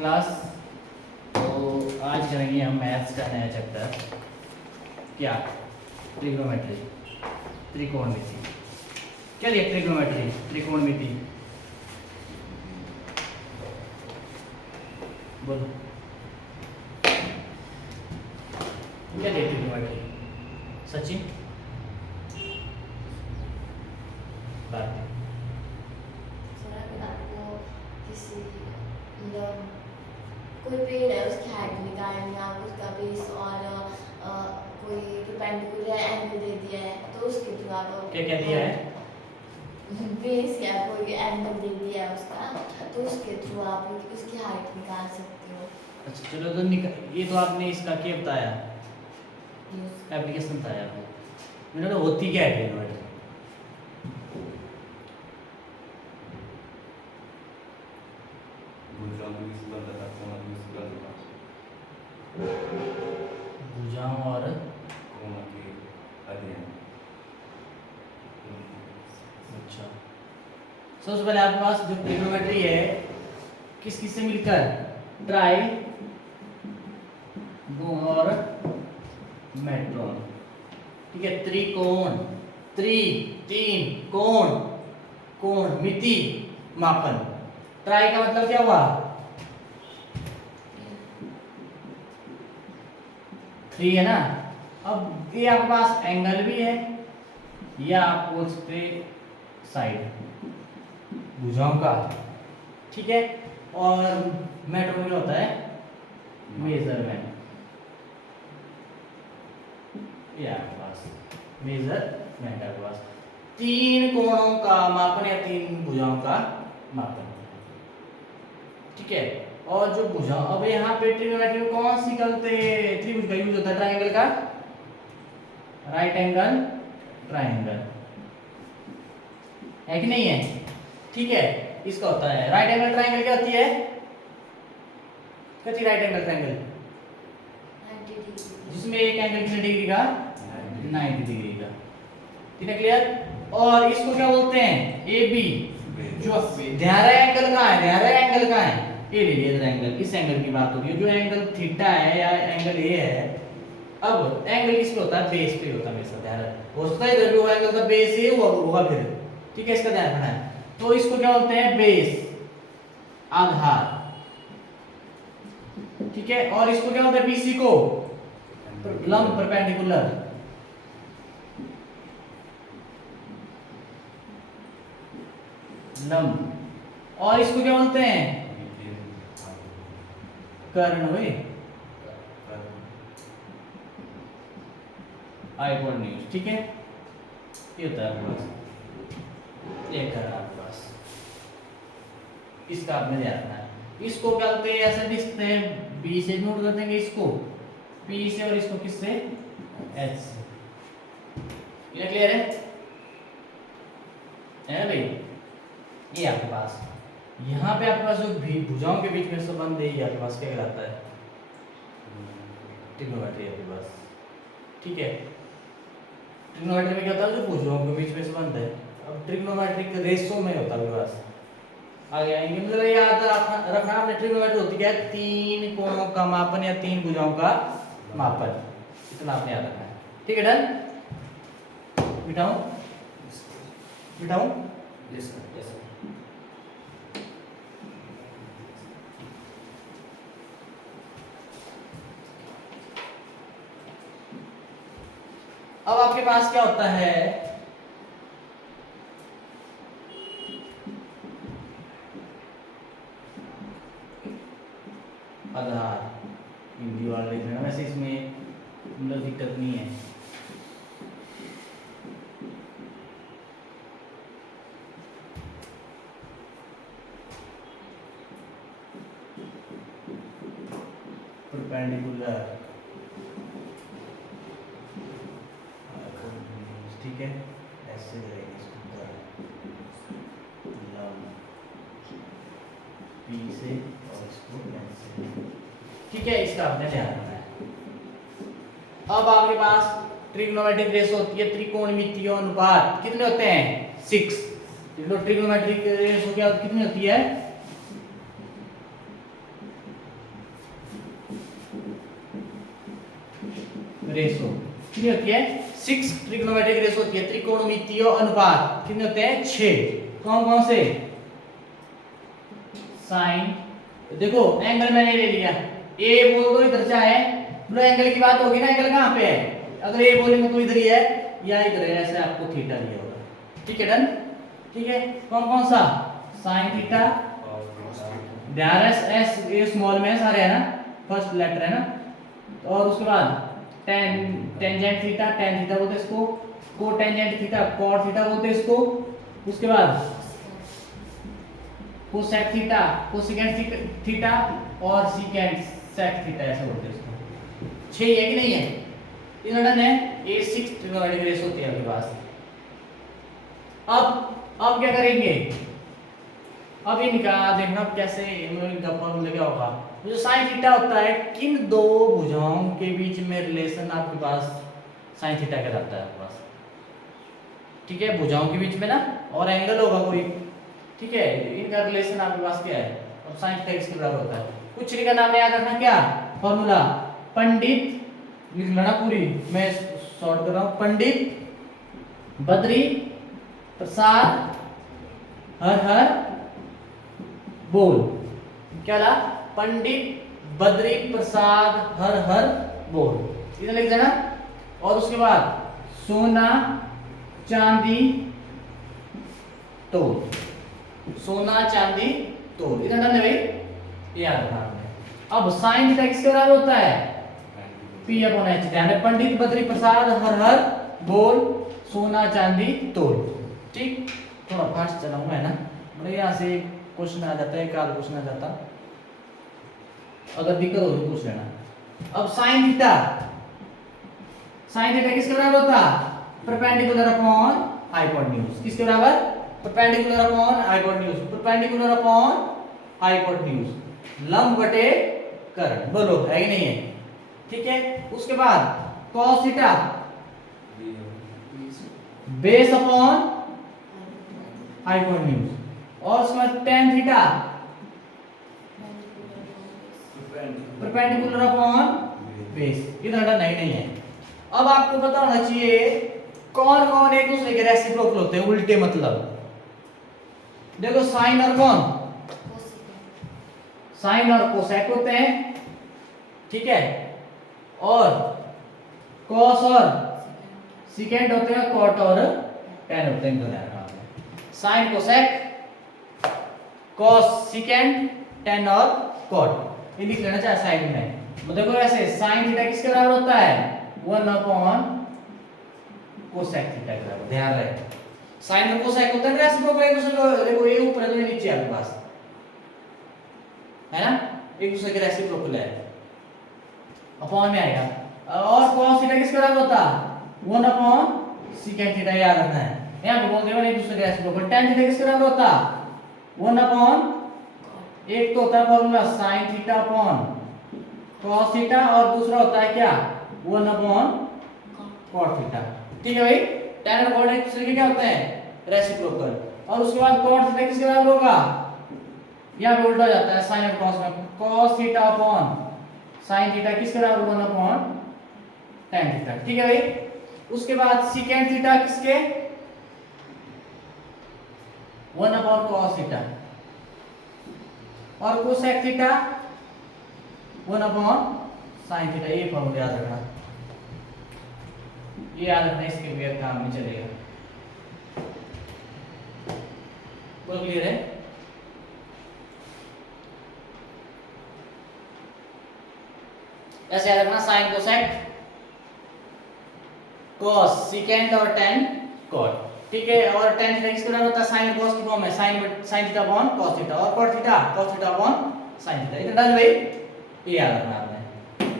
Class. तो आज करेंगे हम मैथ्स का नया चैप्टर, क्या? ट्रिग्नोमेट्री, त्रिकोणमिति। क्या लिया? ट्रिग्नोमेट्री, त्रिकोणमिति। बोलो क्या लिया ट्रिग्नोमेट्री? सचिन बात। किसी मतलब कोई पेड़ है उसकी हाइट निकालना, उसका बेस और कोई परपेंडिकुलर एंगल दे दिया है तो उसके थ्रू आप क्या क्या दिया है? बेस या कोई एंगल दे दिया है उसका, तो उसके थ्रू आप उसकी हाइट निकाल सकते हो। अच्छा चलो, तो ये तो आपने इसका क्या बताया, एप्लीकेशन बताया आपने। मैंने होती क्या है ट्रिग्नोमेट्री? भुजाओं और अच्छा, सबसे पहले आपके पास जो ट्रिग्नोमेट्री है किस किस से मिलकर? ट्राई और मेट्रोन। ठीक है, त्रिकोण, तीन कोण, कोण मिति मापन। ट्राई का मतलब क्या हुआ? 3 है ना। अब ये आपके पास एंगल भी है, या आपको उस पे साइड भुजाओं का, ठीक है। और मेट्रो में होता है मेजरमेंट, ये आपके पास मेजरमेंट आपके पास। 3 कोणों का मापन या 3 भुजाओं का मापन, ठीक है। और जो भुजा, अब यहाँ पे ट्रिग्नोमेट्री में कौन सी निकलते? त्रिभुज का यूज होता है, ट्रायंगल का, राइट एंगल ट्रायंगल, है कि नहीं है? ठीक है, इसका होता है राइट एंगल ट्रायंगल। क्या होती है? क्या होती है राइट एंगल ट्रायंगल? 90 डिग्री। जिसमें एक एंगल कितने डिग्री का? 90 डिग्री का। ठीक है, क्लियर। और इसको क्या बोलते हैं? A B. जो ध्यान एंगल कहाँ है? ध्यान एंगल कहाँ है? ये ले लिया एंगल, इस एंगल की बात हो रही है। जो एंगल थीटा है या एंगल ए है, अब एंगल किस पे होता है? बेस पे होता है हमेशा। ध्यान रखना, हो सकता है इधर भी वो एंगल का बेस ए होगा फिर, ठीक है, इसका ध्यान रखना है। तो इसको क्या बोलते हैं? बेस, आधार, ठीक है। और इसको क्या बोलते हैं? बीसी को लंब, परपेंडिकुलर, लंब। और इसको क्या बोलते हैं? कर्ण। हुए आईपॉड न्यूज, ठीक है। ये होता है आपके पास, ये कर्ण आपके पास, इसका आपने ध्यान रखना है। इसको क्या बोलते हैं? ऐसे लिखते हैं, बी से नोट कर देंगे इसको, पी से, और इसको किससे? एच से। ये क्लियर है भाई? ये आपके पास, यहाँ पे आपके पास जो भुजाओं के बीच में संबंध है, ये आपके पास क्या कहलाता है? ट्रिग्नोमेट्री आपके पास, ठीक है। ट्रिग्नोमेट्री में क्या होता है? जो भुजाओं के बीच में संबंध है। अब ट्रिग्नोमेट्रिक रेशो में होता है आपके पास, आगे आएंगे। मतलब याद रखना आपने, ट्रिग्नोमेट्री होती क्या है? 3 कोणों का मापन या 3 भुजाओं का मापन, इतना आपने याद रखना है, ठीक है। डन? मिटाऊं? Yes sir. अब आपके पास क्या होता है? आधार, हिंदी वाला लिख लेना, वैसे इसमें मतलब दिक्कत नहीं है। परपेंडिकुलर, ठीक है, ऐसे रहेगा इसको, लंब, पी से, और इसको एच से, ठीक है। इसका आपने ध्यान रखना है। अब आपके पास ट्रिग्नोमेट्रिक रेशो होती है, त्रिकोणमितीय अनुपात कितने होते हैं? 6। ट्रिग्नोमेट्रिक रेशो क्या कितनी होती है? रेशो कितनी होती है 6 ट्रिग्नोमेट्रिक रेशो होती है, त्रिकोणमितीय अनुपात कितने होते हैं 6। कौन कौन से साइन, देखो एंगल मैंने ले लिया ए बोल दो इधर चाहे, मतलब एंगल की बात होगी ना, एंगल कहाँ पे है, अगर ए बोलेंगे तो इधर ही है या इधर है, ऐसे आपको थीटा दिया होगा। ठीक है डन, ठीक है। कौन कौन सा साइन थीटा, ध्यान एस ये स्मॉल में सारे है ना, फर्स्ट लेटर है ना, और उसके बाद टेंजेंट थीटा, टेन थीटा बोलते हैं इसको, कोटेंजेंट थीटा, कॉट थीटा बोलते हैं इसको, उसके बाद कोसेक थीटा, कोसेकेंट थीटा और सीकेंट सेक थीटा ऐसे बोलते हैं इसको। 6 है कि नहीं है, इन्होंने ने A6 ट्रिग्नोमेट्रिक रेशो होती है आपके पास। अब क्या करेंगे, अब इनका देखना कैसे इनका फॉर्मूला क्या होगा। जो साइन थीटा होता है, किन दो भुजाओं के बीच में रिलेशन आपके पास साइन थीटा का रहता है आपके पास, ठीक है, भुजाओं के बीच में ना, और एंगल होगा कोई, ठीक है, इनका रिलेशन आपके पास क्या है। अब साइन थीटा किसके बराबर होता है, कुछ का नाम याद रखना, क्या फॉर्मूला, पंडित लिख लेना पूरी, मैं शॉर्ट कर रहा हूं, पंडित बद्री प्रसाद हर हर बोल, क्या ला, पंडित बद्री प्रसाद हर हर बोल, इधर लिख देना। और उसके बाद सोना चांदी तोल, सोना चांदी तोल, इधर डन है भाई, याद रखना आपने। अब साइन थीटा किसके बराबर होता है, P अपॉन H, ध्यान है, पंडित बद्री प्रसाद हर हर बोल सोना चांदी तोल। ठीक, थोड़ा फास्ट चलाऊंगा है ना, मतलब यहाँ से क्वेश्चन आ जाता है, काल क्वेश्चन आ जाता, अगर दिक्कत हो तो पूछ लेना। अब साइन थीटा, साइन थीटा किसके बराबर होता, परपेंडिकुलर अपॉन हाइपोटेन्यूज, किसके बराबर, perpendicular upon hypotenuse, perpendicular upon hypotenuse, लंब बटे कर्ण, बोलो है कि नहीं है, ठीक है। उसके बाद cos theta base upon hypotenuse, और उसके बाद tan theta perpendicular upon base, इधर नहीं है। अब आपको पता होना चाहिए कौन कौन एक दूसरे के रेसिप्रोकल होते हैं, उल्टे मतलब, देखो साइन और कौन, साइन और कोसेक होते हैं, ठीक है, और कॉस और सिकेंड होते हैं, कॉट और टेन होते हैं, इनको ध्यान रखना, sine cosec cos secant tan और कॉट, ये लिख लेना चाहे साइड में। तो देखो ऐसे साइन थीटा किसके बराबर होता है, 1 अपॉन कोसेक थीटा के बराबर, ध्यान रहे, साइन और कोसेक होता है रेसिप्रोकल, एक दूसरे को, देखो ये ऊपर है तो ये नीचे आपके पास है ना, एक दूसरे के रेसिप्रोकल है, अपॉन में आएगा। और cos थीटा किसके बराबर होता, 1 अपॉन सिकेंड थीटा, याद रखना है, यहां पे बोल देना एक दूसरे के रेसिप्रोकल। tan थीटा किसके बराबर होता, 1 अपॉन, एक तो होता है formula sin theta upon cos theta, और दूसरा होता है क्या 1 अपॉन cot थीटा, ठीक है भाई। tan और cot एक दूसरे के क्या होते हैं, रेसिप्रोकल। और उसके बाद cot थीटा किसके बराबर होगा, यहाँ पे उल्टा हो जाता है sin और cos में, cos theta upon sin theta किसके बराबर, 1 अपॉन tan थीटा, ठीक है भाई। उसके बाद secant थीटा किसके, 1 अपॉन cos थीटा, और cosec theta 1 upon sin theta, ये फॉर्मूला याद रखना, ये याद रखना, इसके बगैर काम नहीं चलेगा। बोल क्लियर है, ऐसे याद रखना, साइन कोसेक cos सिकेंड और tan cot, ठीक है। और tan थीटा किसके बराबर होता है, sin और cos की फॉर्म है, sin theta upon cos theta, और cot theta cos theta upon sin theta, इतना डन भाई, ये याद रखना आपने।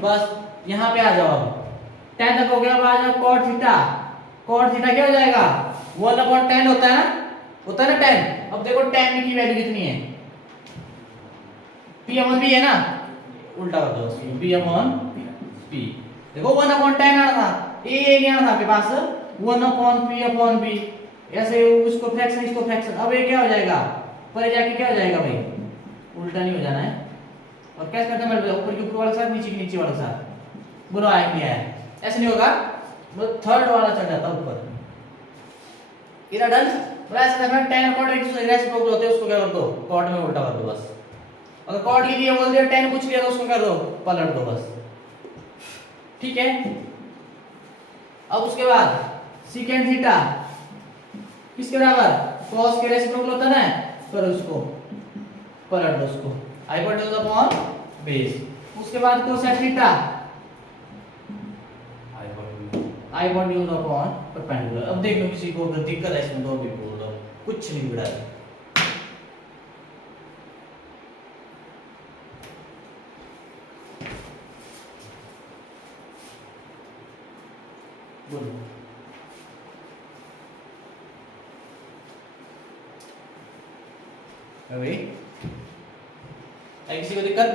बस यहां पे आ जाओ, अब tan तक हो गया, अब आ जाओ cot थीटा, cot थीटा क्या हो जाएगा, 1 अपॉन tan होता है ना, होता है ना tan। अब देखो tan की वैल्यू कितनी है, p अपॉन b है ना, उल्टा कर दो, b अपॉन p, देखो 1 अपॉन tan आना था, ये नहीं आना था आपके पास, 1 अपॉन p अपॉन b, ऐसे उसको फ्रैक्शन इसको फ्रैक्शन, अब ये क्या हो जाएगा, पर जाके क्या हो जाएगा भाई, उल्टा नहीं हो जाना है। और कैसे करते हैं, ऊपर के ऊपर वाला साथ, नीचे के नीचे वाला साथ, बोलो आया नहीं आया, ऐसे नहीं होगा, मतलब थर्ड वाला चढ़ जाता ऊपर। इधर डन। मतलब ऐसे करना, tan cot एक दूसरे के रेसिप्रोकल होते हैं, उसको क्या कर दो, cot में उल्टा कर दो बस। अगर cot लिख दिया बोल दिया, tan पूछ लिया तो उसको कर दो, पलट दो बस। ठीक है। अब उसके बाद secant थीटा किसके बराबर, cos के रेसिप्रोकल होता है ना, पर उसको पलट दो उसको, हाइपोटेन्यूज अपॉन बेस। उसके बाद cosec theta hypotenuse upon perpendicular. अब देख लो किसी को अगर दिक्कत है इसमें तो भी बोल दो, कुछ नहीं बिगड़ा है। बोलो अभी किसी को दिक्कत?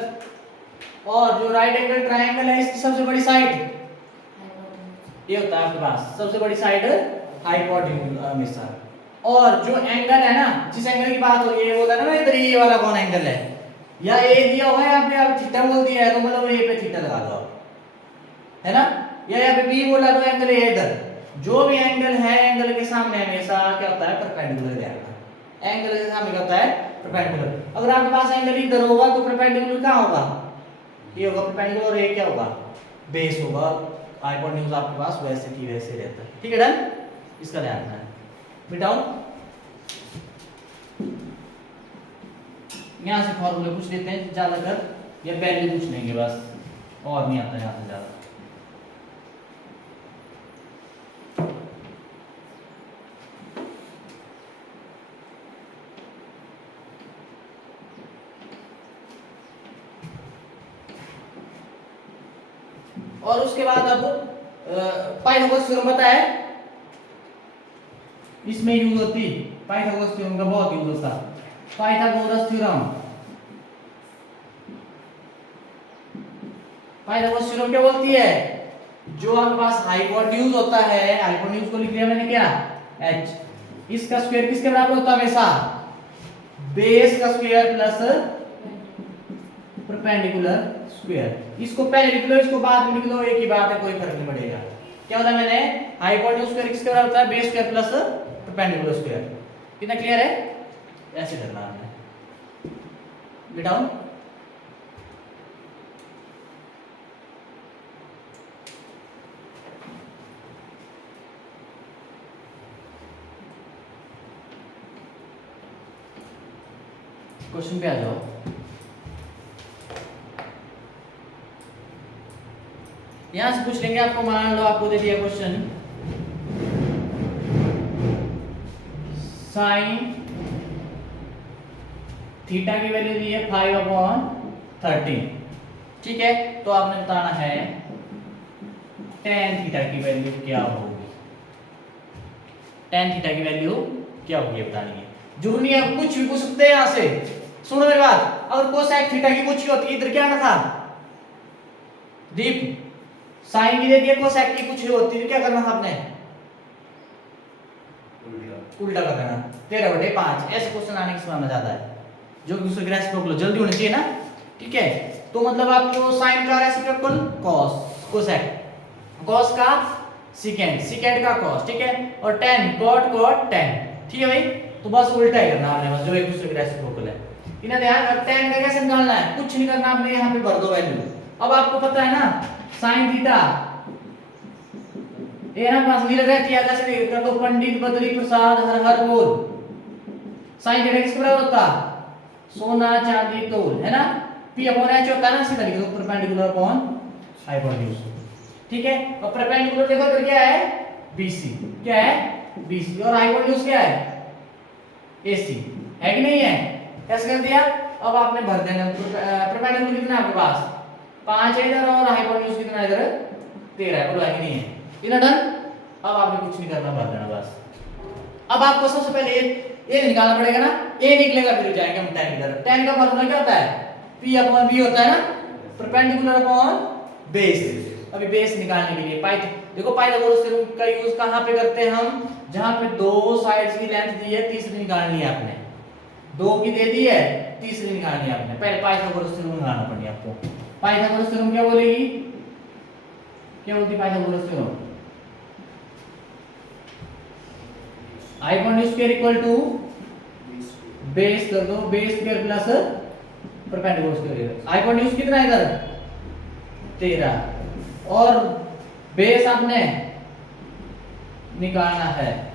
और जो राइट एंगल ट्रायंगल है इसकी सबसे बड़ी साइड ये होता है आपके पास, सबसे बड़ी साइड हाइपोटेन्यूज हमेशा। और जो एंगल है ना, जिस एंगल की बात हो रही है वो था ना इधर, ये वाला कौन एंगल है, या ए दिया हुआ है यहाँ पे, आप थीटा बोल दिया है तो मतलब ए पे थीटा लगा दो, है ना, या यहाँ पे बी बोला तो एंगल ए इधर। जो भी एंगल है एंगल के सामने हमेशा क्या होता है, परपेंडिकुलर रहेगा। एंगल के सामने क्या होता है, परपेंडिकुलर। अगर आपके पास एंगल इधर होगा तो परपेंडिकुलर कहाँ होगा, ये होगा परपेंडिकुलर, और ये क्या होगा, बेस होगा। हाइपोटेन्यूज आपके पास वैसे की वैसे रहता है। ठीक है डन, इसका ध्यान रखना है। मिटाओ, यहाँ से फॉर्मूले पूछ लेते हैं ज्यादातर, या वैल्यू पूछ लेंगे बस, और नहीं आता यहाँ से ज्यादा। और उसके बाद अब पाइथागोरस थ्योरम पता है, इसमें यूज होती, पाइथागोरस थ्योरम का बहुत यूज होता। पाइथागोरस थ्योरम, पाइथागोरस थ्योरम क्या बोलती है, जो आपके पास हाइपोटेन्यूज होता है, हाइपोटेन्यूज को लिख लिया मैंने क्या, h, इसका स्क्वायर किसके बराबर होता है हमेशा, बेस का स्क्वायर प्लस परपेंडिकुलर स्क्वायर। इसको पहले लिख लो, इसको बाद में लिख लो, एक ही बात है, कोई फर्क नहीं पड़ेगा। क्या होता है मैंने, हाइपोटेन्यूज स्क्वायर किसके बराबर होता है, base square plus perpendicular square. कितना क्लियर है, ऐसे करना है। बिठाओ, क्वेश्चन पे आ जाओ। यहां से पूछ लेंगे आपको, मान लो आपको दे दिया क्वेश्चन, साइन थीटा की वैल्यू दी है 5/13। ठीक है, तो आपने बताना है टेन थीटा की वैल्यू क्या होगी, टेन थीटा की वैल्यू क्या होगी बतानी है। जरूरी है, कुछ भी पूछ सकते हैं यहां से। सुनो मेरी बात, अगर कोसेक थीटा की पूछी होती इधर क्या आना था, दीप, साइन की दे दिया, कोसेक की पूछी होती तो क्या करना था आपने, उल्टा कर देना, 13/5। ऐसे क्वेश्चन आने की संभावना ज्यादा है, जो कि दूसरे रेसिप्रोकल जल्दी होना चाहिए ना। ठीक है, तो मतलब आपको साइन का रेसिप्रोकल कॉस, कोसेक, कॉस का सिकेंड, सिकेंड का कॉस, ठीक है, और टेन, कॉट कॉट टेन। ठीक है भाई, तो बस उल्टा ही करना आपने, बस जो एक दूसरे के रेसिप्रोकल है। इन्हें ध्यान रख, टेन का कैसे निकालना है, कुछ नहीं करना आपने, यहाँ पे भर दो वैल्यू। अब आपको पता है ना साइन थीटा, ये ना पास मिल रहती है, जैसे कर दो, पंडित बद्री प्रसाद हर हर बोल। साइन थीटा किसके बराबर होता, सोना चांदी तोल, है ना, p अपॉन h होता है ना, सीधा लिख दो, परपेंडिकुलर अपॉन हाइपोटेन्यूज। ठीक है, और परपेंडिकुलर देखो इधर क्या है, BC, क्या है BC, और हाइपोटेन्यूज क्या है AC, है कि नहीं है। कैसे कर दिया, अब आपने भर देना, परपेंडिकुलर कितना है आपके पास 5 है इधर, और हाइपोटेन्यूज कितना है इधर 13 है, बोला कि नहीं है, इतना डन। अब आपने कुछ नहीं करना, भर देना बस। अब आपको सबसे पहले ये निकालना पड़ेगा ना, ए निकलेगा फिर जाएंगे हम tan की तरफ। tan का फार्मूला क्या होता है, p अपॉन b होता है ना, परपेंडिकुलर अपॉन बेस। अभी बेस निकालने के लिए देखो पाइथागोरस थ्योरम का यूज कहां पे करते हैं हम, जहां पे दो साइड्स की लेंथ दी है, तीसरी निकालनी है आपने, दो की दे दी है, तीसरी निकालनी है आपने। पहले पाइथागोरस थ्योरम निकालना पड़ेगा आपको। पाइथागोरस थ्योरम क्या बोलेगी, क्या बोलती है Pythagoras theorem? Hypotenuse square equal to base कर दो, base square plus perpendicular square. Hypotenuse कितना है इधर? 13 और बेस आपने निकालना है,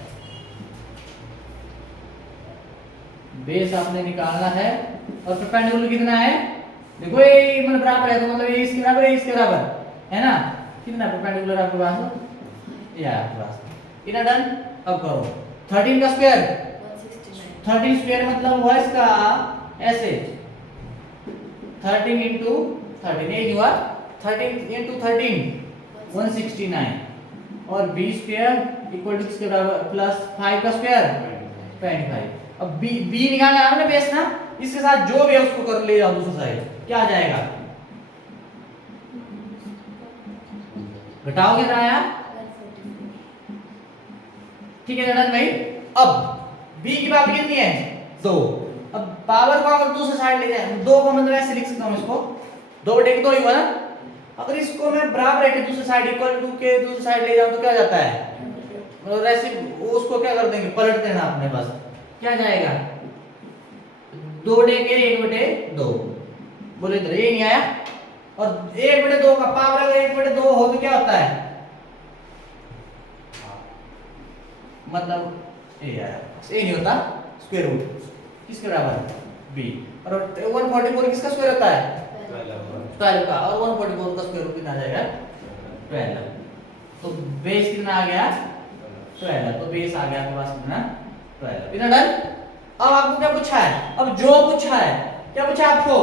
बेस आपने निकालना है और परपेंडिकुलर कितना है? देखो ये मतलब बराबर है तो मतलब ये इसके बराबर है, इसके बराबर है ना। कितना परपेंडिकुलर आपके पास? ये आपके पास कितना डन। अब करो 13 का स्क्वायर, 169 13 स्क्वायर मतलब हुआ इसका ऐसे 13 इंटू 13 ये हुआ 13 इंटू 13 169 और b स्क्वायर इक्वल टू किसके बराबर प्लस 5 का स्क्वायर 25। अब b निकालना है हमने बेस ना, इसके साथ जो भी है उसको कर ले जाओ दूसरी साइड, क्या आ जाएगा? घटाओ कितना आया? 144 ठीक है डन भाई। अब b की पावर कितनी है? 2। अब पावर को अगर दूसरी साइड ले जाए 2 को मतलब ऐसे लिख सकता हूं इसको 2 टेक 2 ही हुआ ना। अगर इसको मैं बराबर रख के दूसरी साइड इक्वल टू के दूसरी साइड ले जाऊं तो क्या जाता है? मतलब ऐसे उसको क्या कर देंगे, पलट देना अपने पास, क्या जाएगा? 2 टेक 1/2 बोले इधर ये नहीं आया। और 1/2 का पावर अगर 1/2 हो तो क्या होता है? मतलब ये आया, ये नहीं होता स्क्वायर रूट किसके बराबर? b। और 144 किसका स्क्वायर होता है? 12 का। और 144 का स्क्वायर रूट कितना आ जाएगा? 12। तो बेस कितना आ गया? 12। तो बेस आ गया आपके पास कितना? 12। इतना डन। अब आपको क्या पूछा है? अब जो पूछा है, क्या पूछा है आपको?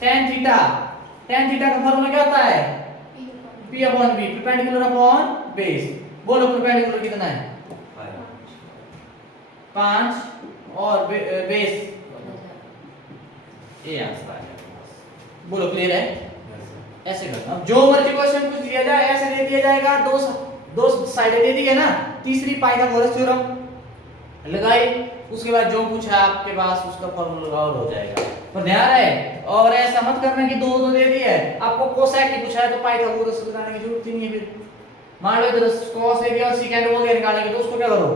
tan थीटा, tan थीटा का फॉर्मूला क्या होता है? p upon b, perpendicular upon base. बोलो परपेंडिकुलर कितना है? 5 और बेस ये आंसर आ गया। बोलो क्लियर है? ऐसे करना। अब जो मर्जी क्वेश्चन पूछ दिया जाए ऐसे दे दिया जाएगा, दो साइडें दे दी है ना। तीसरी पाइथागोरस थ्योरम लगाई, उसके बाद जो पूछा है आपके पास उसका फॉर्मूला लगाओ और हो जाएगा। पर ध्यान रहे और ऐसा मत करना कि दो दे दी है, आपको कोसेक की पूछा है तो पाइथागोरस लगाने की जरूरत ही नहीं है। फिर मान लो इधर cos ए दिया और secant बोल दिया निकालने की तो उसको क्या करो?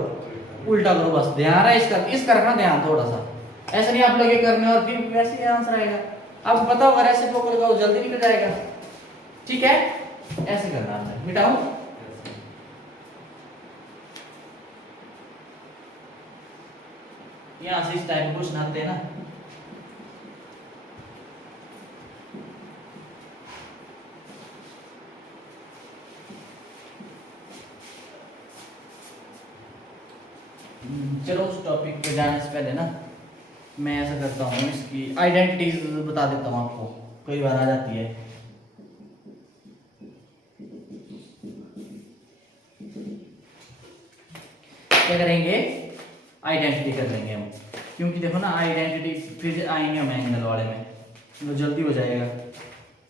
उल्टा करो बस। ध्यान रहे इसका रखना ध्यान थोड़ा सा, ऐसा नहीं आप लोग ये करने और फिर वैसे ही आंसर आएगा। आपको पता होगा ऐसे फोकस लगाओ जल्दी निकल जाएगा। ठीक है, ऐसे करना है। मिटाओ यहां से इस टाइप क्वेश्चन आते हैं ना। चलो उस टॉपिक पे जाने से पहले ना मैं ऐसा करता हूँ, इसकी आइडेंटिटीज बता देता हूँ आपको, कई बार आ जाती है। क्या करेंगे? आइडेंटिटी कर लेंगे हम, क्योंकि देखो ना आइडेंटिटी फिर आएंगे हम एंगल वाले में तो जल्दी हो जाएगा,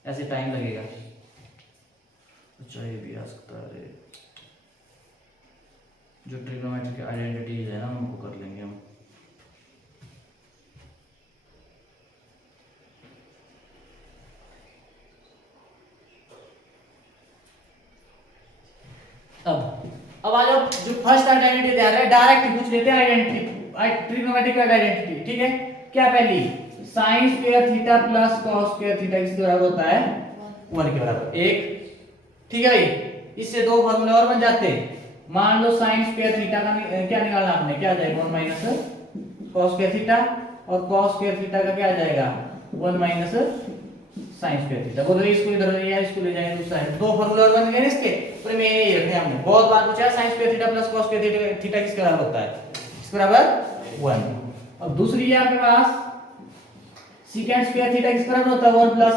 ऐसे टाइम लगेगा। अच्छा ये भी आ सकता है, जो ट्रिग्नोमेट्रिक आइडेंटिटीज है ना उनको कर लेंगे हम। अब आ जाओ, जो फर्स्ट आइडेंटिटी दे रहा है डायरेक्ट पूछ लेते हैं आइडेंटिटी, ट्रिग्नोमेट्रिक आइडेंटिटी। ठीक है, क्या पहली sin square theta plus cos square theta किसके बराबर होता है? 1 के बराबर। एक ठीक है भाई, इससे दो फार्मूले और बन जाते। मान लो sin स्क्वायर थीटा का क्या निकालना आपने, क्या आ जाएगा 1 माइनस cos स्क्वायर थीटा, और cos स्क्वायर थीटा का क्या आ जाएगा 1 माइनस sin स्क्वायर थीटा। बोलो इसको इधर ले जाए, इसको ले जाए दूसरी साइड, दो फार्मूले और बन गए इसके। पर मैं यही रखे हमने, बहुत बार पूछा है sin square theta plus cos square theta किसके बराबर होता है? इसके बराबर 1। अब दूसरी है आपके पास secant स्क्वायर थीटा किसके बराबर होता है 1 plus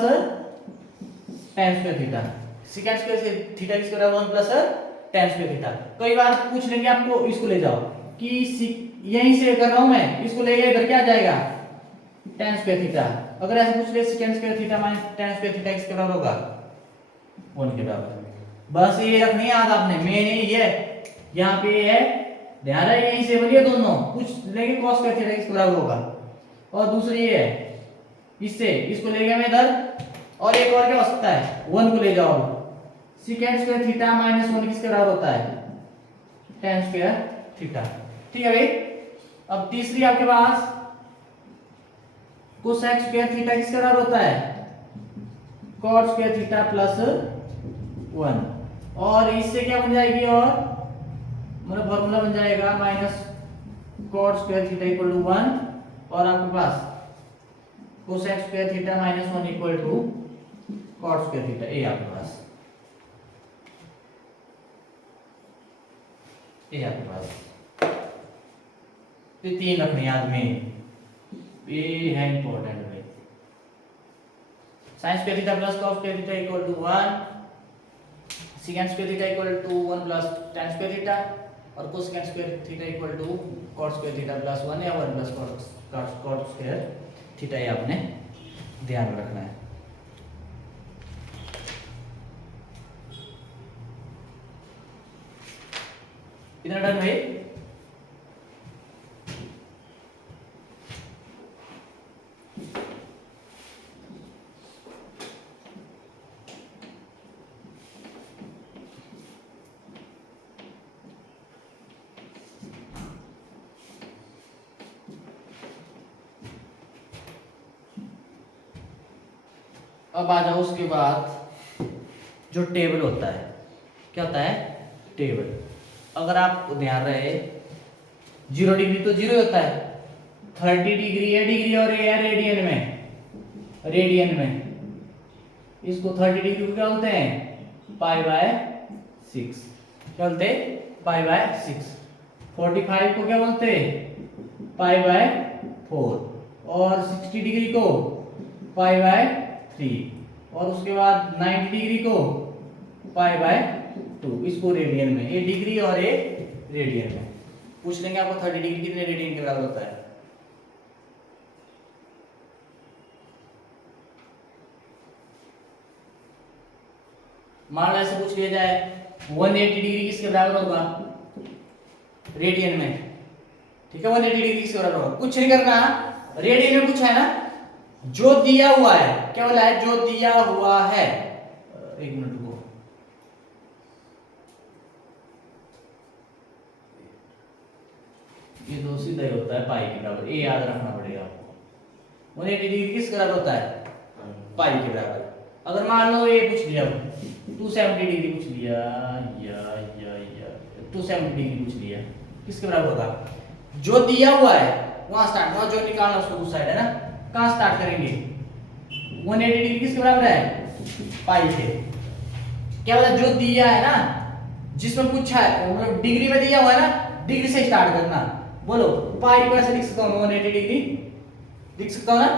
tan square theta. secant square theta किसके बराबर 1 प्लस tan स्क्वायर थीटा। कई बार पूछ लेंगे आपको, इसको ले जाओ कि यहीं से कर रहा हूं मैं, इसको ले गया इधर क्या आ जाएगा tan स्क्वायर थीटा। अगर ऐसे पूछ ले secant square theta minus tan square theta किसके बराबर होगा 1 के बराबर। बस ये रखनी याद आपने, मेन यही है, यहाँ पे है ध्यान है, यहीं से बनिए दोनों पूछ लेंगे cos स्क्वायर थीटा किसके बराबर होगा। और दूसरी ये है, इससे इसको ले गया मैं इधर और एक और क्या हो सकता है, 1 को ले जाओ, सेकेंड स्क्वायर थीटा माइनस 1 किसके बराबर होता है, tan स्क्वायर थीटा। ठीक है भाई। अब तीसरी आपके पास कोसेक स्क्वायर थीटा किसके बराबर होता है, cot स्क्वायर थीटा प्लस 1। और इससे क्या बन जाएगी, और मतलब फॉर्मूला बन जाएगा minus cot square theta equal to 1, और आपके पास cosec square theta minus 1 equal to cot square theta. ये आपके पास, ये आपके पास ये 3 रखने याद में, ये है इंपॉर्टेंट भाई। sin square theta plus cos square theta equal to 1, secant square theta equal to 1 plus tan square theta, और cosecant square theta equal to cot square theta plus 1 या 1 प्लस cot स्क्वायर थीटा। ये आपने ध्यान में रखना है। इतना done भाई। अब आ जाओ उसके बाद जो टेबल होता है, क्या होता है, टेबल। अगर आप ध्यान रहे 0 डिग्री तो 0 होता है, 30 डिग्री है डिग्री और ये है रेडियन में, रेडियन में इसको 30 डिग्री को क्या बोलते हैं, π/6। क्या बोलते हैं, π/6। 45 को क्या बोलते हैं, π/4। और 60 डिग्री को π/3। और उसके बाद 90 डिग्री को π/2। इसको रेडियन में, ये डिग्री और ये रेडियन में। पूछ लेंगे आपको 30 डिग्री कितने रेडियन के बराबर होता है। मान लो ऐसे पूछ लिया जाए 180 डिग्री किसके बराबर होगा, रेडियन में। ठीक है, 180 डिग्री किसके बराबर होगा, कुछ नहीं करना, रेडियन में पूछा है ना, जो दिया हुआ है, क्या बोला है, जो दिया हुआ है। एक मिनट रुको, ये दो सीधा ही होता है पाई के बराबर, ये याद रखना पड़ेगा आपको। 180 डिग्री किस बराबर होता है, पाई के बराबर। अगर मान लो ये पूछ लिया 270 डिग्री पूछ लिया, या 270 डिग्री पूछ लिया, किसके बराबर होगा, जो दिया हुआ है वहां स्टार्ट, वहां जो निकालना उसको दूसरा साइड है ना, कहां स्टार्ट करेंगे, 180 डिग्री किसके बराबर है, पाई के। क्या बोला, जो दिया है ना, जिसमें पूछा है, मतलब डिग्री में दिया हुआ है ना, डिग्री से स्टार्ट करना। बोलो पाई को ऐसे लिख सकता हूं, 180 डिग्री लिख सकता हूं ना,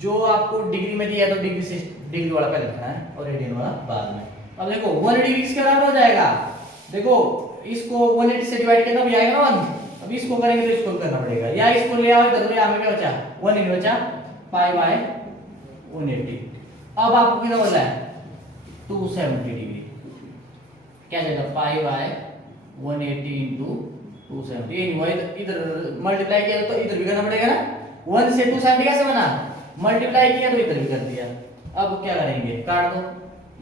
जो आपको डिग्री में दिया है तो डिग्री से, डिग्री वाला पहले लिखना है और रेडियन वाला बाद में। अब देखो 180 डिग्री किसके बराबर हो जाएगा, देखो इसको 180 से डिवाइड करना भी आएगा ना 1। अब इसको करेंगे तो इसको करना पड़ेगा, या इसको ले आओ इधर, यहां में क्या बचा, 1 ही बचा, π/180। अब आपको कितना बोला है, 270 डिग्री। क्या जाएगा, π/180 इंटू 270। ये नहीं हुआ, इधर मल्टीप्लाई किया तो इधर भी करना पड़ेगा ना, 1 से 270 कैसे बना, मल्टीप्लाई किया तो इधर भी कर दिया। अब क्या करेंगे, काट दो,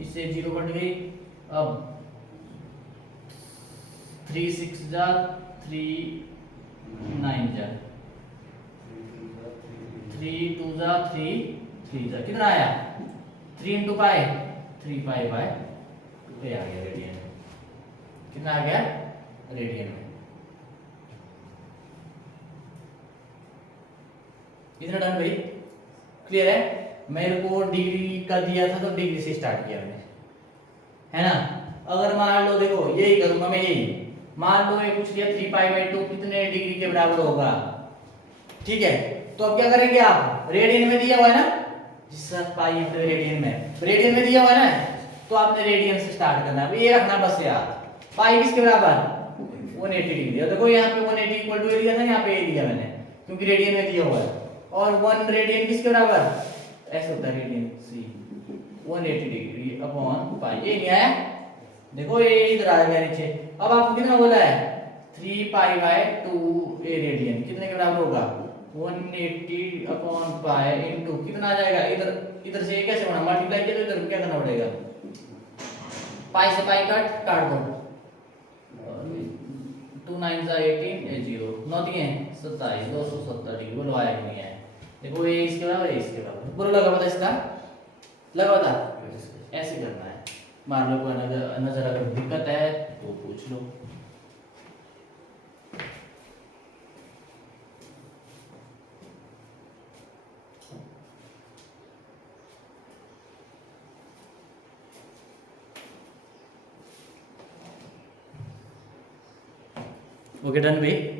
इससे 0 कट गई। अब 3 6 जा 3 9 जा 3 2 जा 3 3 जा, कितना आया, 3 इंटू पाई 3π/2 आ गया रेडियन। कितना आ गया, रेडियन में। इतना डन भाई, क्लियर है। मेरे को डिग्री का दिया था तो डिग्री से स्टार्ट किया मैंने, है ना। अगर मान लो, देखो यही करूंगा मैं, यही मान लो ये पूछ लिया 3π/2 कितने डिग्री के बराबर होगा, ठीक है। तो अब क्या करेंगे आप, रेडियन में दिया हुआ है ना, जिसका पाई है रेडियन में, रेडियन में दिया हुआ है ना, तो आपने रेडियन से स्टार्ट करना है, ये रखना बस यार। पाई किसके बराबर, 180 डिग्री। देखो यहाँ पे 180 इक्वल टू ए दिया था, यहाँ पे ए दिया मैंने, क्योंकि रेडियन में दिया हुआ है। और 1 रेडियन किसके बराबर, ऐसे होता है रेडियन सी, 180 डिग्री अपॉन पाई। ये नहीं आया, देखो ये इधर आ गया नीचे। अब आपको कितना बोला है, 3π/2 ए रेडियन, कितने के बराबर होगा, 180 अपॉन पाई इनटू कितना आ जाएगा, इधर इधर से ये कैसे बना, मल्टीप्लाई किया तो इधर क्या करना पड़ेगा, पाई से पाई काट दो, 2 9 जा 18 ये 0 9 दिए हैं 27 270 डिग्री, बोलो आया कि नहीं आया, देखो ये इसके बराबर है इसके बराबर, बोलो लगा पता इसका, लगा पता, ऐसे करना है। मान लो कोई नजर अगर दिक्कत है तो पूछ लो। ओके डन भाई।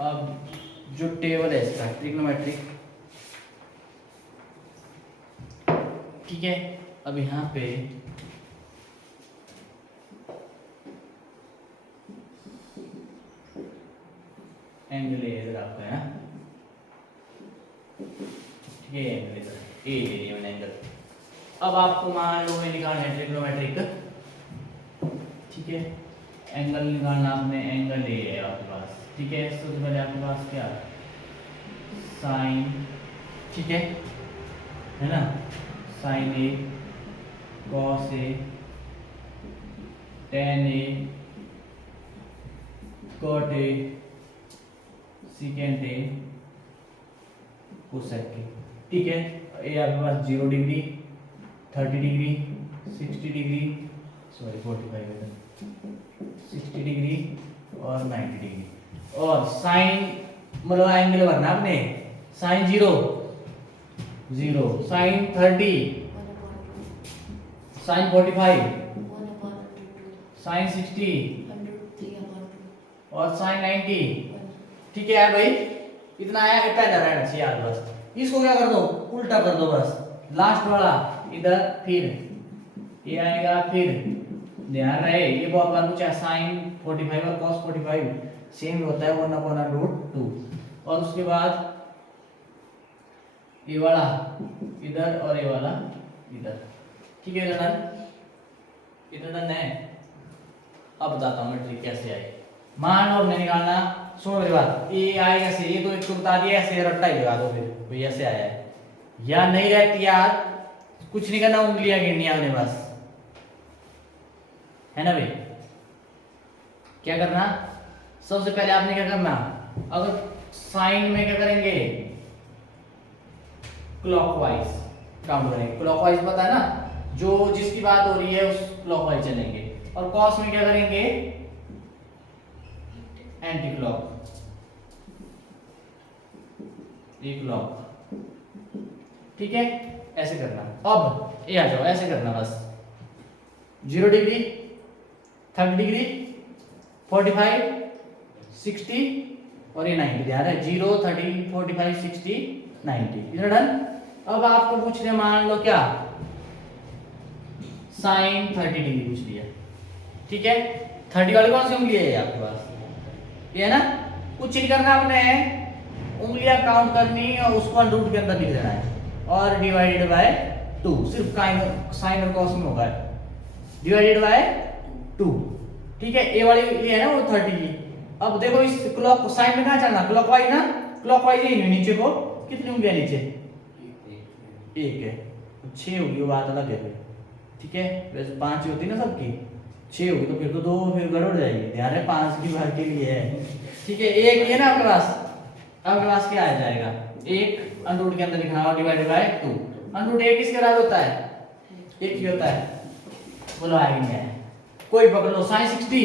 अब जो टेबल है इसका ट्रिग्नोमेट्रिक, ठीक है, अब यहाँ पे एंगल इधर आपका है, ठीक है, एंगल इधर ए ले लिया मैंने एंगल। अब आपको मान लो निकालना है ट्रिग्नोमेट्रिक, ठीक है, एंगल निकालना आपने, एंगल ए है आपके पास, ठीक है, सबसे पहले आपके पास क्या साइन, ठीक है ना, sine A cos A tan A cot A secant A cosec A, ठीक है, ए आपके पास 0 degree 30 degree 60 degree sorry 45 60 degree और 90 डिग्री, और साइन मतलब एंगल भरना आपने, साइन 0 0 साइन 30 साइन 45 साइन 60 और साइन 90, ठीक है भाई, इतना आया, इतना रहना चाहिए यार, बस इसको क्या कर दो उल्टा कर दो, बस लास्ट वाला इधर, फिर ये आएगा, फिर ध्यान रहे ये बहुत बार पूछा साइन 45 और cos 45 सेम होता है 1/√2, और उसके बाद ये वाला इधर और ये वाला इधर, ठीक है डन, इतना डन है। अब बताता हूँ मैं ट्रिक कैसे आई। मान लो हमने निकालना, सुनो मेरी बात, ये आएगा ऐसे, ये तो एक तो बता दिया, ऐसे रट्टा ही लगा दो, फिर भाई ऐसे आया है या नहीं रहती यार, कुछ नहीं करना, उंगलियां गिननी आपने बस, है ना भाई। क्या करना, सबसे पहले आपने क्या करना, अगर साइन में क्या करेंगे क्लॉकवाइज काउंट करेंगे, क्लॉकवाइज पता है ना, जो जिसकी बात हो रही है उस क्लॉकवाइज चलेंगे, और कॉस में क्या करेंगे एंटी क्लॉक, ये क्लॉक, ठीक है, ऐसे करना। अब ये आ जाओ, ऐसे करना बस, 0 डिग्री 30 डिग्री 45 60 और ये 90, ध्यान है 0 30 45 60 90, इधर डन। अब आपको पूछ रहे मान लो क्या साइन 30 डिग्री पूछ लिया, ठीक है, 30 वाली कौन सी उंगली है आपके पास, ये है ना, कुछ नहीं करना आपने, उंगलियां काउंट करनी और उसको रूट के अंदर लिख देना है, और डिवाइडेड बाय 2, सिर्फ साइन और कॉस में होगा, डिवाइडेड बाय 2, ठीक है, ए वाली ये है ना वो 30 की। अब देखो इस क्लॉक साइन में कहां चलना, क्लॉकवाइज ना, क्लॉकवाइज ही नीचे को, कितनी उंगलियां नीचे, एक है, 6 होगी वो बात अलग है फिर, ठीक है, वैसे 5 होती ना सबकी, 6 होगी तो फिर तो 2 फिर गड़बड़ जाएगी, ध्यान है 5 की बार के लिए है, ठीक है, एक है ना आपके पास, आपके पास क्या आ जाएगा, एक अंडरूट के अंदर लिखना होगा डिवाइडेड बाय 2, अंडरूट एक किसके बराबर होता है, एक ही होता है, बोलो आगे नहीं है, कोई पकड़ लो, साइन 60,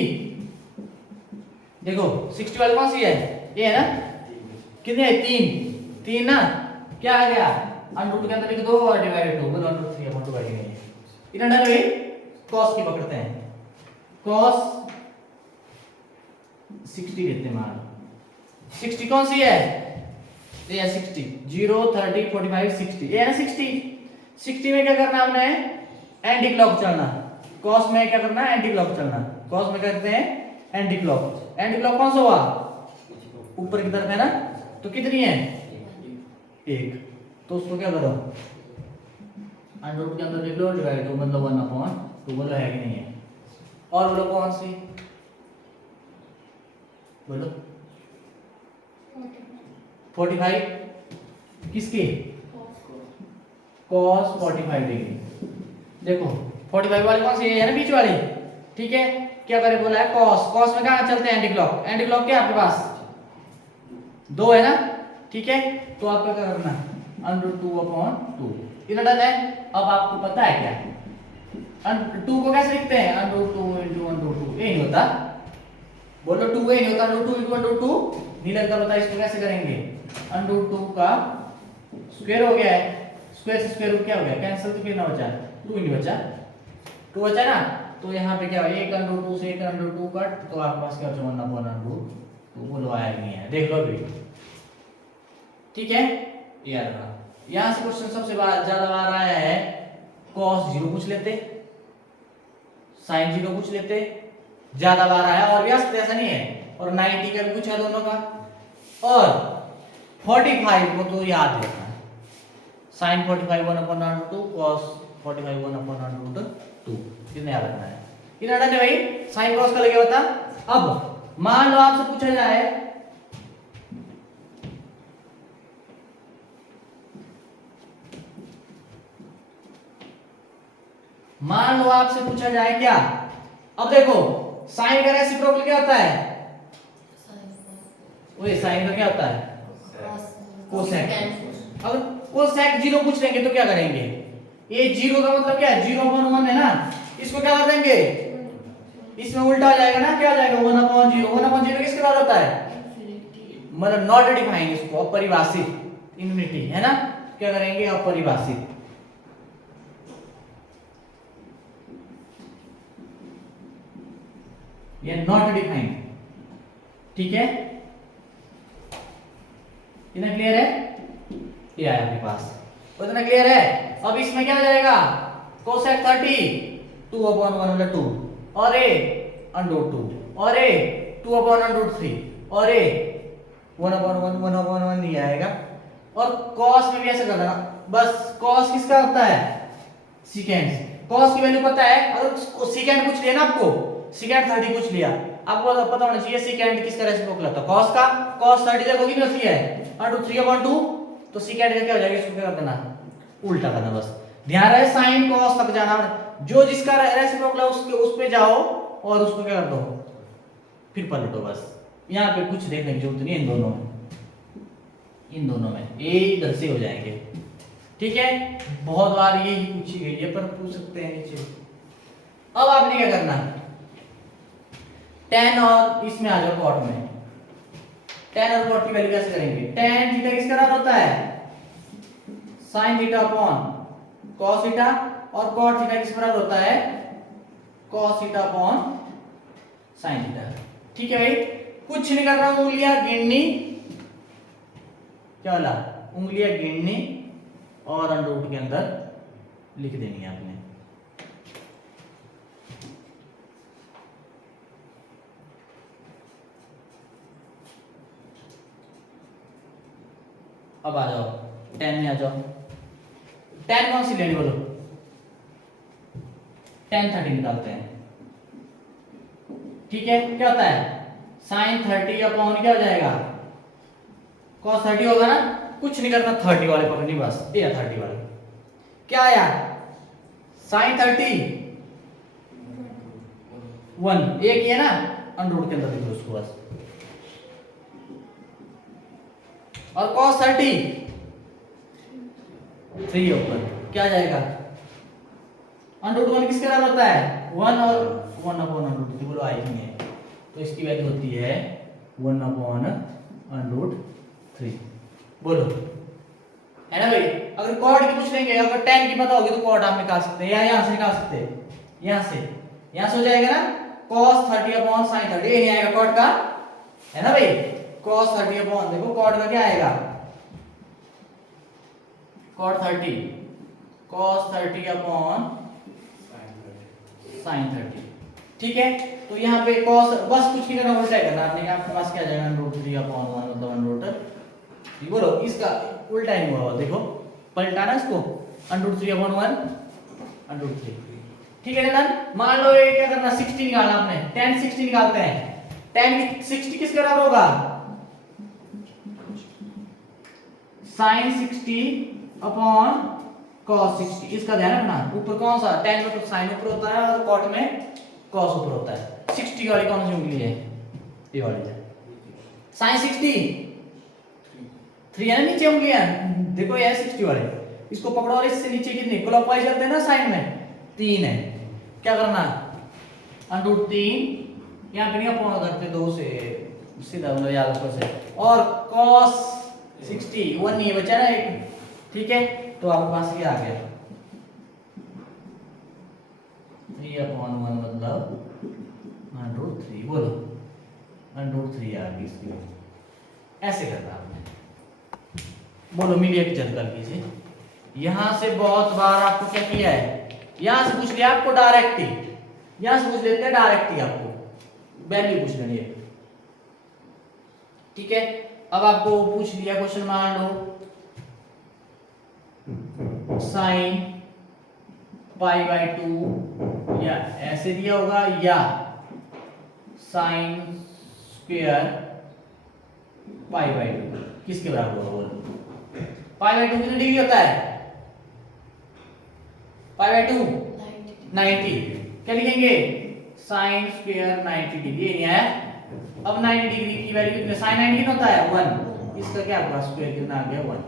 देखो 60 वाली कौन सी है, ये है ना, कितने है 3 ना, क्या आ गया अंडरूट के अंदर लिख दो और डिवाइडेड 2, बोलो अंडरूट 3 अपॉन 2 बाई नहीं है, इतना डर गई, cos की पकड़ते हैं, cos 60 लेते हैं मान। 60 कौन सी है? ये है 60। 0 30 45 60, ये है ना 60। 60 में क्या करना है हमने? एंटी क्लॉक चलना। कॉस में क्या करना है? एंटी क्लॉक चलना। कॉस में करते हैं एंटी क्लॉक। एंटी क्लॉक कौन सा हुआ? ऊपर की तरफ है ना, तो कितनी है? 1। तो उसको क्या करो, अंडर रूट के अंदर लिख लो, डिवाइड दो, मतलब 1/2। बोलो है कि नहीं है? और बोलो कौन सी? बोलो 45 किसकी? cos 45 degree. देखो 45 वाली कौन सी है ना, बीच वाली। ठीक है, क्या करे बोला है cos। cos में कहाँ चलते हैं? Anti clock. एंटी क्लॉक क्या आपके पास? 2 है ना। ठीक है, तो आपका क्या करना? √2/2 इतना डन है। अब आपको पता है क्या 2 को कैसे लिखते हैं? √2 × √2। ये नहीं होता, बोलो 2 ये नहीं होता, √2 × √2 नहीं लगता। बता इसको कैसे करेंगे? √2 का स्क्वायर हो गया है, स्क्वायर से स्क्वायर रूट क्या हो गया? कैंसिल, तो कितना बचा? 2 ही नहीं बचा, 2 बचा ना। तो यहाँ पे क्या हो? 1 √2 से 1 √2 कट, तो आपके पास क्या बचा? 1/√2। बोलो आया नहीं है? देख लो अभी। ठीक है, याद रखना। यहां से क्वेश्चन सबसे ज्यादा बार आया है cos 0 पूछ लेते, sin 0 पूछ लेते, ज्यादा बार आया। और भी ऐसा नहीं है, और 90 का भी पूछा दोनों का। और 45 को तो याद रखना, sin 45 1/√2, cos 45 1/√2, कितना याद रखना है? कितना डन है भाई? sin cos का लगे बता। अब मान लो आपसे पूछा जाए क्या? अब देखो साइन का रेसिप्रोकल क्या होता है? वही साइन का क्या होता है? कोसेक। अगर कोसेक 0 पूछ लेंगे तो क्या करेंगे? ये 0 का मतलब क्या है? 0/1 है ना, इसको क्या कर देंगे? इसमें उल्टा हो जाएगा ना, क्या हो जाएगा? 1/0। 1/0 किसके बाद होता है? मतलब नॉट डिफाइंड, इसको अपरिभाषित, इन्फिनिटी है ना। क्या करेंगे? अपरिभाषित। ये नॉट डिफाइंड। ठीक है, इतना क्लियर है? ये आया आपके पास, इतना क्लियर है। अब इसमें क्या हो जाएगा? कोसेक 30 2/1 मतलब 2, और a √2, और a 2/√3, और a 1/1 नहीं आएगा। और cos में भी ऐसा करना, बस cos किसका होता है? सीकेंड। cos की वैल्यू पता है? अगर सीकेंड पूछ लिया ना आपको, सीकेंड 30 पूछ लिया, आपको पता होना चाहिए सीकेंड किसका रेसिप्रोकल होता है? cos का। cos 30 देखो कितनी होती है? √3/2। तो सीकेंड का क्या हो जाएगा? इसको क्या करना? उल्टा करना। बस ध्यान रहे, sin cos तक जाना, जो जिसका रेसिप्रोकल है उसके उस पे जाओ और उसको क्या कर दो, फिर पलटो। बस यहाँ पे कुछ देखने की जरूरत नहीं है, इन दोनों में ये इधर से हो जाएंगे। ठीक है, बहुत बार यही पूछी गई है, पर पूछ सकते हैं नीचे। अब आपने क्या करना? tan और इसमें आ जाओ cot में। tan और cot की वैल्यू कैसे करेंगे? tan थीटा किसका बराबर होता है? sin theta upon cos theta, और cot थीटा किस बराबर होता है? cos theta upon sin theta. ठीक है भाई, कुछ नहीं करना, उंगलियां गिननी। क्या बोला? उंगलियां गिननी और √2 के अंदर लिख देनी है आपने। अब आ जाओ 10 में आ जाओ। 10 कौन सी लेनी बोलो? tan 30 निकालते हैं। ठीक है, क्या होता है? sin 30 अपॉन क्या हो जाएगा? cos 30 होगा ना। कुछ नहीं करना, 30 वाले पकड़नी बस, ये 30 वाले। क्या आया? sin 30 1 एक ही है ना, √2 के अंदर लिखो उसको बस। और cos 30 3 ऊपर, क्या आ जाएगा? √1 किसके बराबर होता है? 1 और 1/√3। बोलो आई नहीं है, तो इसकी वैल्यू होती है 1/√3। बोलो है ना भाई। अगर cot की पूछ लेंगे, अगर tan की पता होगी तो cot आप निकाल सकते हैं, या यहां से निकाल सकते हैं, यहां से हो जाएगा ना। cos 30 अपॉन sin 30, ये नहीं आएगा cot का, है ना भाई। cos 30 अपॉन, देखो cot का क्या आएगा, cot 30, cos 30 अपॉन sin 30। ठीक है, तो यहाँ पे cos बस कुछ नहीं करना, उल्टा ही करना आपने, आपके पास क्या जाएगा √3 अपॉन 1 मतलब √3। बोलो इसका उल्टा ही हुआ, देखो पलटाना इसको, √3 अपॉन 1 √3। ठीक है डन। मान लो ये क्या करना, 60 निकालना आपने, tan 60 निकालते हैं। tan 60 किसके बराबर होगा, sin 60 अपॉन cos 60। इसका ध्यान रखना, ऊपर कौन सा, tan में तो sin ऊपर होता है और cot में cos ऊपर होता है। 60 वाली कौन सी उंगली है, ये वाली है। sin 60 3 है ना नीचे उंगलियां, देखो ये 60 वाले, इसको पकड़ो और इससे नीचे कितनी क्लॉकवाइज करते हैं ना साइन में, 3 है। क्या करना, √3, यहाँ पे नहीं अपॉन करते, 2 से सीधा मतलब याद ऊपर से, और cos 60 1 नहीं बचा ना एक। ठीक है, तो आपके पास ये आ गया 3/1 मतलब √3। बोलो √3 आ गई इसकी, ऐसे करना आपने। बोलो मीडिया की जल कर कीजिए। यहां से बहुत बार आपको क्या किया है, यहां से पूछ लिया आपको डायरेक्ट ही, यहां से पूछ लेते हैं डायरेक्ट ही, आपको वैल्यू पूछ लेंगे। ठीक है, अब आपको पूछ लिया क्वेश्चन, मान लो sin π/2 या ऐसे दिया होगा, या sin स्क्वायर π/2 किसके बराबर होगा, बोलो π/2 कितनी डिग्री होता है, π/2 90। क्या लिखेंगे, sin स्क्वायर 90 डिग्री, ये नहीं आया। अब 90 डिग्री की वैल्यू कितनी, sin 90 कितना होता है 1, इसका क्या होगा स्क्वायर कितना आ गया 1।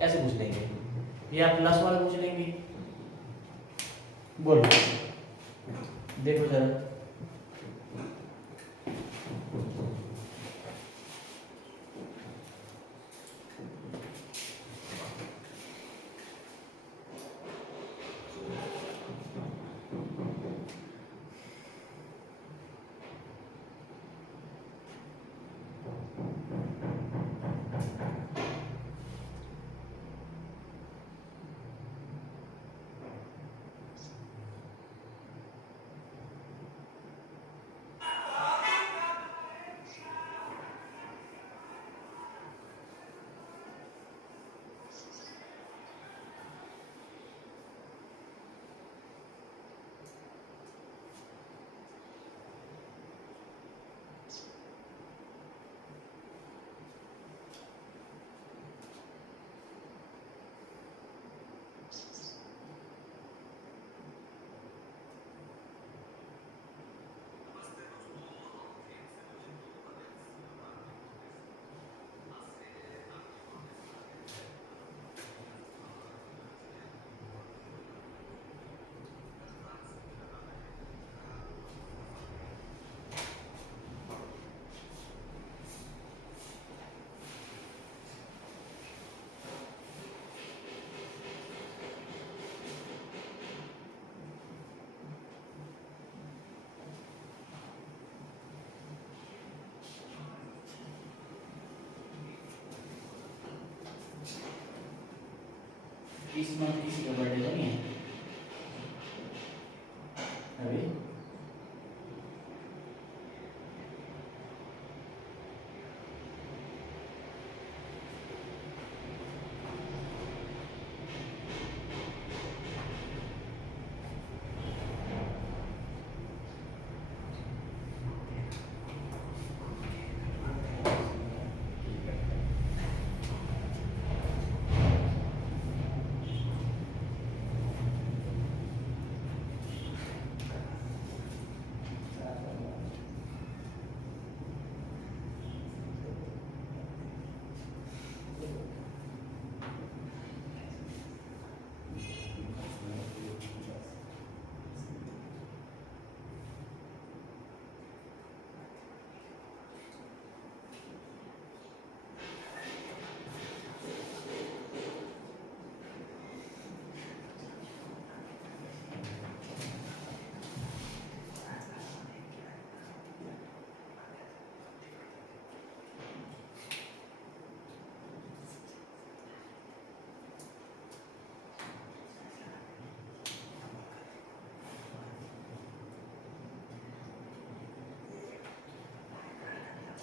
ऐसे पूछ लेंगे, ये आप प्लस वाला पूछ लेंगे। बोलो देखो जरा, इस मंथ किसी का बर्थडे तो नहीं है अभी,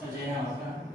अच्छा यहाँ होगा